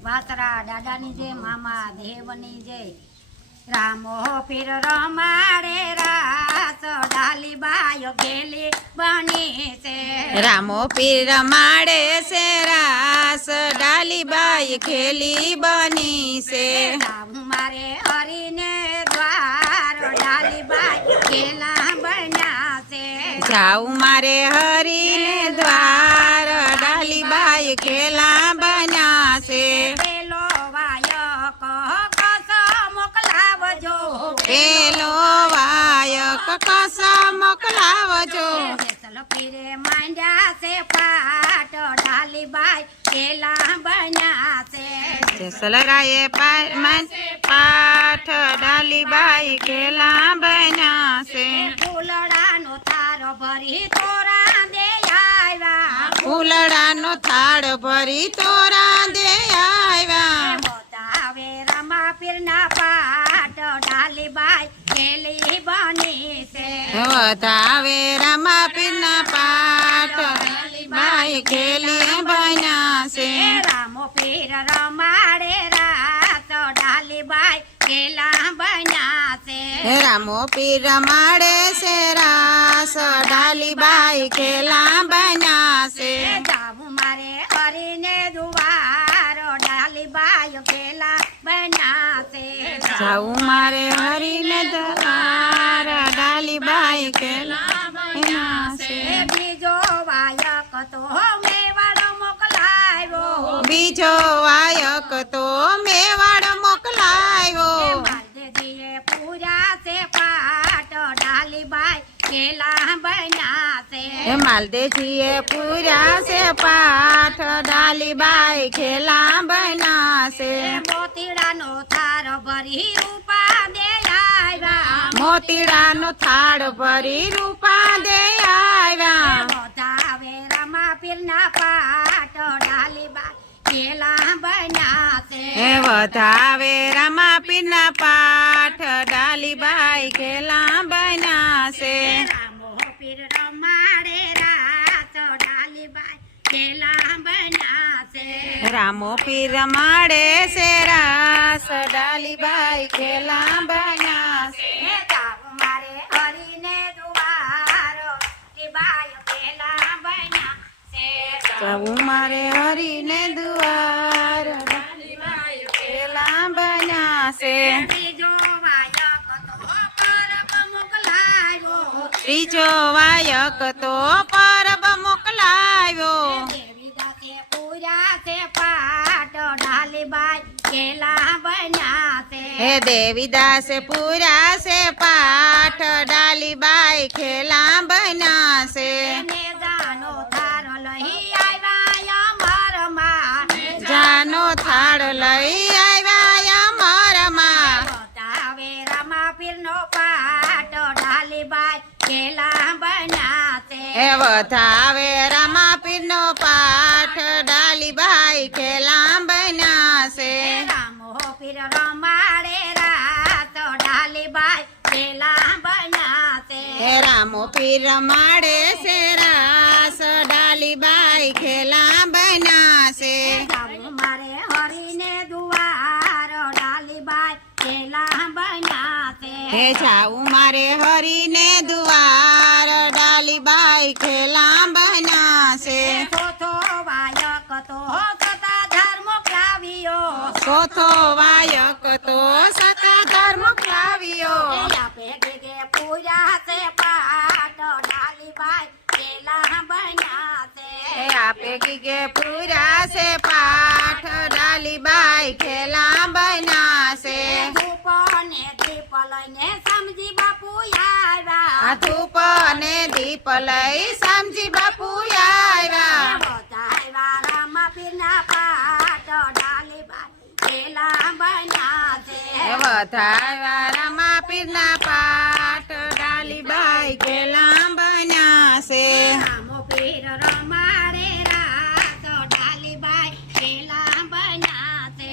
વાસરા દાદાની જય, મામા દેવની જય। રામો પીર રમાડે રાસ, ડાલીબાઈ ખેલી બની છે। રામો પીર રમાડે છે રાસ, ડાલીબાઈ ખેલી બની છે। જાવું મારે હરીને દ્વાર, ડાલીબાઈ ખેલા બન્યા છે। જાઉં મારે હરીને દ્વાર, ડાલીબાઈ ખેલા બન્યા છે। પેલો વાયક કસ મોકલાવજો, પેલો વાયક કસ મોકલાવજો। જેસલ પીરે માંડ્યા છે પાટ, ડાલીબાઈ ખેલા બન્યા છે। જેસલરાયે પાઠ, ડાલીબાઈ ખેલા બન્યા છે। ફૂલડાનો થાર ભરી તોરા દે આવ્યા, ફૂલડાનો થાળ ભરી તોરા દે આવ્યા। બતાવે રમા પીરના પાટ, ડાલીબાઈ ખેલી બની છે। વધાવે રમા પીરના પાઠ, બાઈ ખેલી બન્યા છે। રામો પીર રમાડે રાસ, ડાલીબાઈ ખેલા બન્યા છે। રામો પીર રમાડે છે રાસ, ડાલીબાઈ ખેલા બન્યા છે। જાવું મારે હરીને દુવાર, ડાલીબાઈ ખેલા બન્યા છે। જાઉં મારે હરીને દ્વાર, ડાલીબાઈ ખેલા બન્યા છે। બીજો વાયક તો મેવાડ મોકલાવ્યો, બીજો વાયક તો મેવાડ મોકલાવ્યો। માલદેજીએ પૂર્યા છે પાટ, ડાલીબાઈ ખેલા બન્યા છે। માલદેજીએ પૂર્યા છે પાઠ, ડાલીબાઈ ખેલા બન્યા છે। મોતીડાનો થાર ભરી રૂપા દે આવ્યા, મોતીડાનો થાળ ભરી રૂપા દે આવ્યા। બતાવે રમા પીરના પાટ, ડાલીબાઈ ખેલા બન્યા છે। વધાવે રમા પીરના પાઠ, ડાલીબાઈ ખેલા બન્યા છે। રામો પીર રમાડે રાસ, ડાલીબાઈ ખેલા બન્યા છે। રામો પીર રમાડે છે રાસ, ડાલીબાઈ ખેલા બન્યા છે। જાવું મારે હરીને દુવાર, ડાલીબાઈ ખેલા બન્યા છે। જાઉં મારે હરીને દ્વાર, ડાલીબાઈ ખેલા બન્યા છે। બીજો વાયક તો પરબ મોકલાવ્યો, ત્રીજો વાયક તો પરબ મોકલાવ્યો। દેવીદાસે પૂર્યા છે પાટ, ડાલીબાઈ ખેલા બન્યા છે। હે દેવીદાસે પૂર્યા છે પાઠ, ડાલીબાઈ ખેલા બન્યા છે। ને જાનો થાર લઈ આવ્યા અમરમાં, જાનો થાળ લઈ આવ્યા અમરમાં। બતાવે રમા પીરનો પાટ, ડાલીબાઈ ખેલા બન્યા છે। હે વધાવે રમા પીરનો પાઠ, ડાલીબાઈ ખેલા બન્યા છે। રામો પીર રમાડે રાસ, ડાલીબાઈ ખેલા બન્યા છે। હે રામો પીર રમાડે છે રાસ, ડાલીબાઈ ખેલા બન્યા છે। જાવું મારે હરીને દુવાર, ડાલીબાઈ ખેલા બન્યા છે। હે જાઉં મારે હરીને દ્વાર, ડાલીબાઈ ખેલા બન્યા છે। ચોથો વાયક તો સતાધાર મોકલાવ્યો, ચોથો વાયક તો સતાધાર મોકલાવ્યો। આપે દીગે પૂજા છે પાટ, ડાલીબાઈ ખેલા બન્યા છે। હે આપે ગીગે પૂર્યા છે પાઠ, ડાલીબાઈ ખેલા બન્યા છે। ધૂપ ને દીપ લઈને સમજી બાપુ આવ્યા, ધૂપ ને દીપ લઈ સમજી બાપુ આવ્યા। બધાયવા રમા પીરના પાટ, ડાલીબાઈ ખેલા બન્યા છે। વધાવ્યા રમા પીરના પાઠ, ડાલીબાઈ ખેલા બન્યા છે। રામો પીર રમાડે રાસ, ડાલીબાઈ ખેલા બન્યા છે।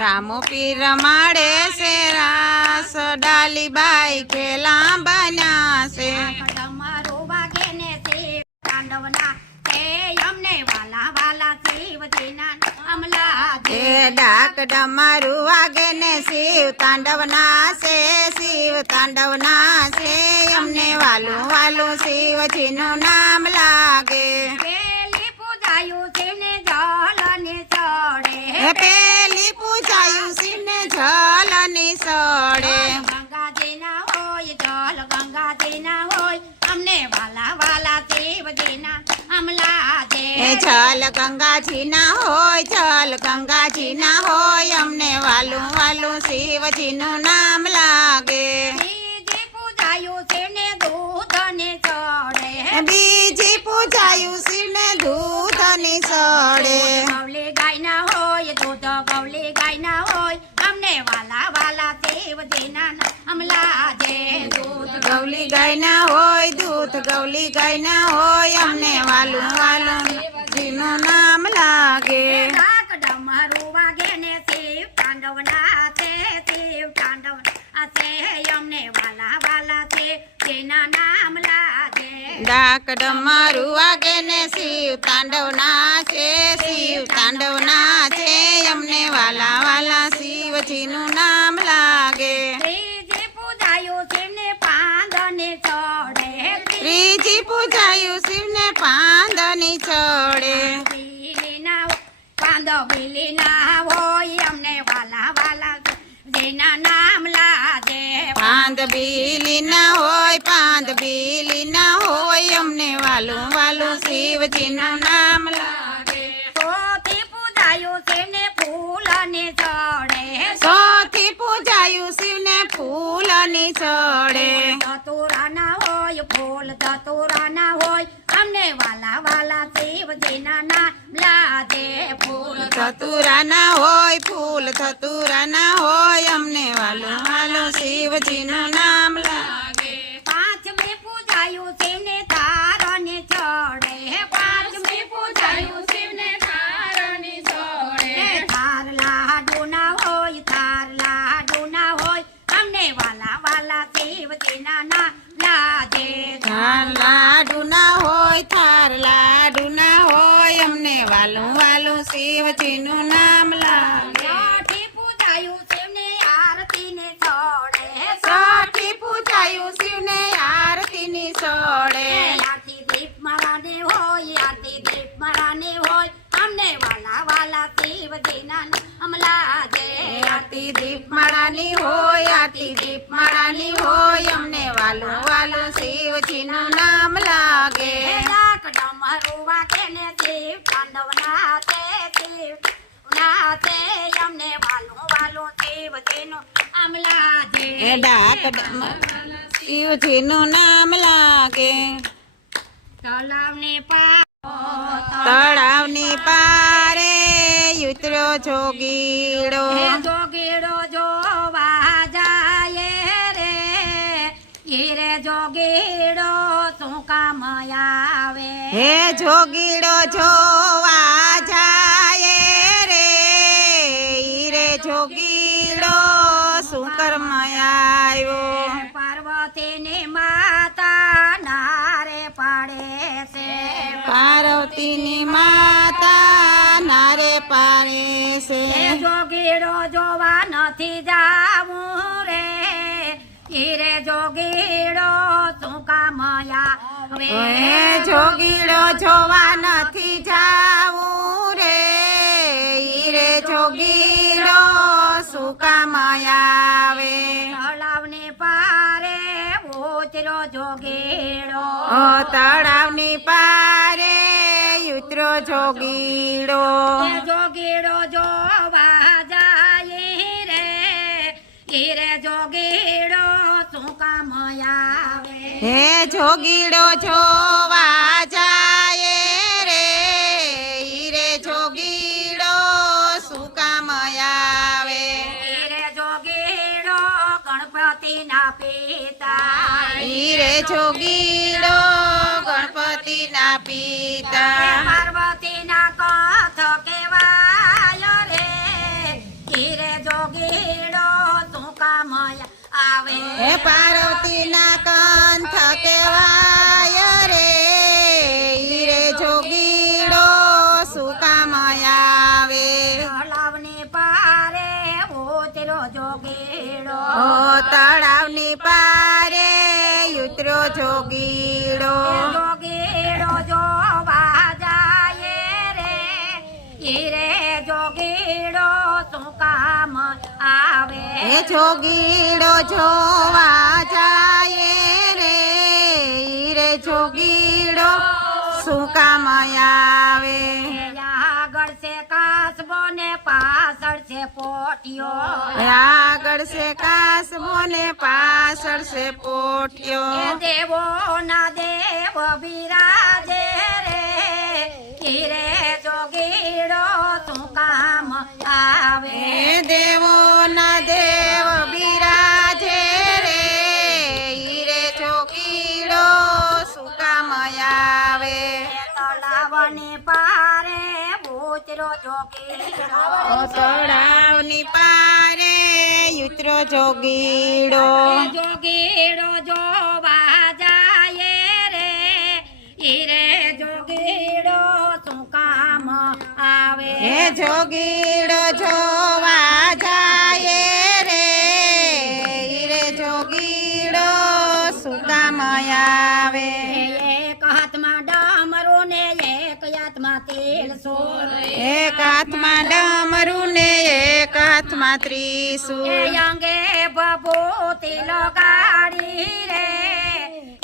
રામો પીર રમાડે છે રાસ, ડાલીબાઈ ખેલા બન્યા છે। તમારું વાગે ને શિવ તાંડવના, તે અમને વાલા વાલા શિવજીના અમલા રે એ ડાક ડમરું વાગે ને શિવ તાંડવ નાશે, શિવ તાંડવ નાશે. અમને વાલું વાલું શિવજીનું નામ લાગે. પેલી પૂજાયું શિવને જલ ને ચડે એ પેલી પૂજાયું શિવને જલ ની સડે. ગંગાજી ના હોય જલ ગંગાજી ના હોય અમને વાલા વાલા શિવજી ના અમલા દે એ જલ ગંગાજી ના હોય, જલ ગંગાજી ના હોય અમને વાલું વાલું શિવજીનું નામ લાગે. બીજી પૂજાયું શિવને દૂધ ને ચડે બીજી પૂજાયું શિવને દૂધ ની સડે. ગૌલી ગાય ના હોય દૂધ ગૌલી ગાય ના હોય અમને વાલા વાલા શિવજી ના અમલા દે દૂધ ગૌલી ગાય ના હોય દૂધ, ગૌલી ગાય ના હોય અમને વાલું વાલું શિવજીનું નામ લાગે. ડાક ડમરું વાગે ને શિવ તાંડવ નાચે શિવ તાંડવ નાચે અમને વાલા વાલા છે જેના નામ લાગે ડાક ડમરું વાગે ને શિવ તાંડવ નાચે, શિવ તાંડવ નાચે અમને વાલા વાલા શિવજીનું નામ લાગે. ત્રીજી પૂજાયું શિવને પાંદને ચડે ત્રીજી પૂજાયું શિવને પાંદની ચડે. બીલી ના પાંદ બીલી ના હોય અમને વાલા વાલા જેના નામ લાગે પાંદ બીલી ના હોય, પાંદ બીલી ના હોય અમને વાલું વાલું શિવજીનું નામ લાગે. સોથી પૂજાયું શિવને ફૂલ ને ચડે સોથી પૂજાયું શિવને ફૂલની ચડે. ધતુરા ના હોય ફૂલ ધતુરા ના હોય અમને વાલા વાલા શિવજીના નામ લાગે ફૂલ ધતુરા ના હોય, ફૂલ ધતુરા ના હોય અમને વાલું વાલું શિવજીનું નામ લાગે. પાંચમી પૂજાયું શિવને તાર ને ચડે પાંચમી પૂજાયું શિવને તાર ને ચડે તાર લાડુ ના હોય તાર લાડુ ના હોય અમને વાલા વાલા શિવજીના નામ લાગે થાર લાડુ ના હોય, થાર લાડુ ના હોય અમને વાલું વાલું શિવજીનું નામ લાગે. છઠ્ઠી પૂજાયું શિવને આરતી ને ચડે છઠ્ઠી પૂજાયું શિવને આરતીની સડે. આરતી દીપ મારાને હોય આરતી દીપ મારાને હોય અમને વાલા વાલા શિવજીના અમલા દે આરતી દીપમાળાની હોય, આરતી દીપમાળાની હોય અમને વાલું વાલું શિવજીનું નામ લાગે. ડાક ડમરું વાગે ને શિવ તાંડવ નાચે શિવ નાચે અમને વાલું વાલું શિવજીનું અમલા દે એ ડાક શિવજીનું નામ લાગે. તળાવને પાર તળાવની પારે ઉતરો જોગીડો. જોગીડો જોવા જાય રે હીરે જોગીડો શું કામ આવે હે જોગીડો જોવા જાય રે, હીરે જોગીડો શું કર્મ આવ્યો. પાર્વતીની માતા નારે પાડે છે પાર્વતીની માતા નારે પાડે છે. જોગીડો જોવા નથી જાવું રે હીરે જોગીડો શું કામ આવે એ જોગીડો જોવા નથી જાવું રે, હીરે જોગીડો શું કામ આવે. તળાવની પારે ઉતરો જોગીડો તળાવની પારે ઉતરો જોગીડો. જોગીડો જોવા જાય રે હીરે જોગીડો શું કામ આવે હે જોગીડો જોવા જાય રે, હીરે જોગીડો શું કામ આવે. હીરે જોગીડો ગણપતિના પિતા હીરે જોગીડો ગણપતિના પિતા. પાર્વતીના કથ કેવાય રે હીરે જોગીડો શું કામ આવે હે પાર્વતીના કંથ કહેવાય રે, હીરે જોગીડો શું કામ આવે. તળાવની ઓ તળાવની પારે ઉતરો જોગીડો જોગીડો જોવા જાય રે હીરે જોગીડો શું કામ આવે એ જોગીડો જોવા જાય રે રે જોગીડો શું કામ આવે આગળ છે કાસબો ને પાછળ છે પોટિયો આગળ છે કાસબો ને પાછળ છે એ પોઠિયો દેવો ના દેવ બિરાજે રે હીરે જોગીડો શું કામ આવે એ દેવો ના દેવ બિરાજે રે હીરે જોગીડો શું કામ આવે તળાવની પારે ઉતરો જોગીડો તળાવની પારે ઉતરો જોગીડો જોગીડો જોવા જાય રે હીરે જોગીડો શું કામ આવે એ જોગીડો જોવા જાય રે રે જોગીડો શું કામ આવે એક હાથમાં ડામરો ને એક હાથમાં તેલ સોર એક હાથમાં ડમરું ને એક હાથમાં એ ત્રિશૂળ અંગે ભભૂતિ લગાડી રે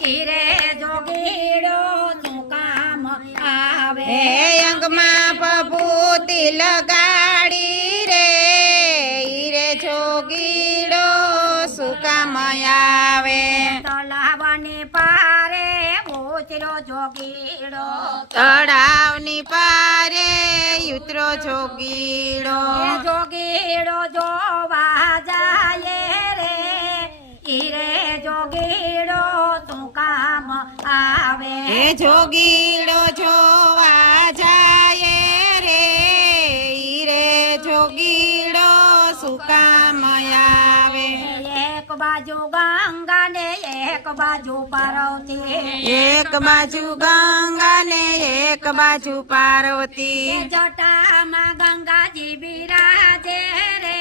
હીરે જોગીડો શું કામ આવે એ અંગમાં ભભૂતિ લગાડી રે હીરે જોગીડો શું કામ આવે તળાવની પારે ઉતરો જોગીડો તળાવની પારે ઉતરો જોગીડો એ જોગીડો જોવા જાય રે હીરે જોગીડો શું કામ આવે એ જોગીડો જોવા જાય રે હીરે જોગીડો શું કામ આવે એક બાજુ ગંગા ને એક બાજુ પાર્વતી એક બાજુ ગંગા ને એક બાજુ પાર્વતી જટામાં ગંગાજી બિરાજે રે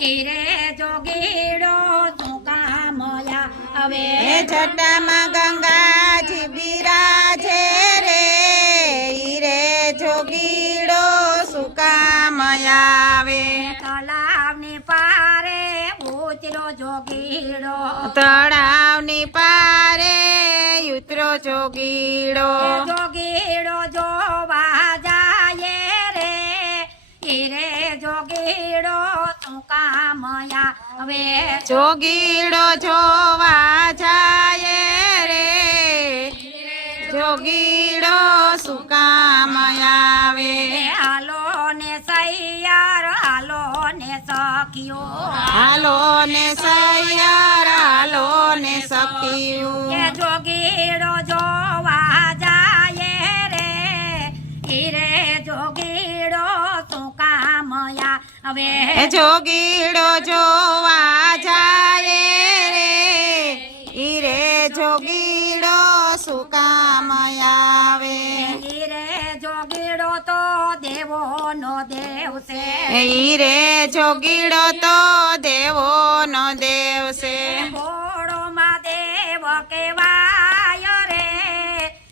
હીરે જોગીડો શું કામ આવે એ જટામાં ગંગાજી બિરાજે રે હીરે જોગીડો શું કામ આવે તળાવની પારે ઉતરો જોગીડો તળાવની પારે ઉતરો જોગીડો જોગીડો જોવા જાય રે હીરે જોગીડો શું કામ આવે જોગીડો જોવા જાય રે જોગીડો શું કામ આવે હાલો ને સૈયાર હાલો ને સખીઓ હાલો ને સૈયાર હાલો ને સખીયું એ જોગીડો જોવા જાય રે હીરે જોગીડો શું કામ આવે એ જોગીડો જોવા જાય રે હીરે જોગીડો શું કામ આવે હીરે જોગીડો તો દેવો નો દેવ છે હીરે જોગીડો તો દેવો નો દેવ છે ભોળોમાં દેવ કેવાય રે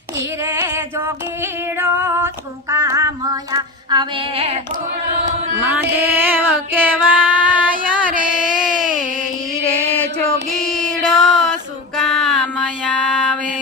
હીરે જોગીડો શું કામ આવે મહાદેવ કેવાય રે હીરે જોગીડો શું કામ આવે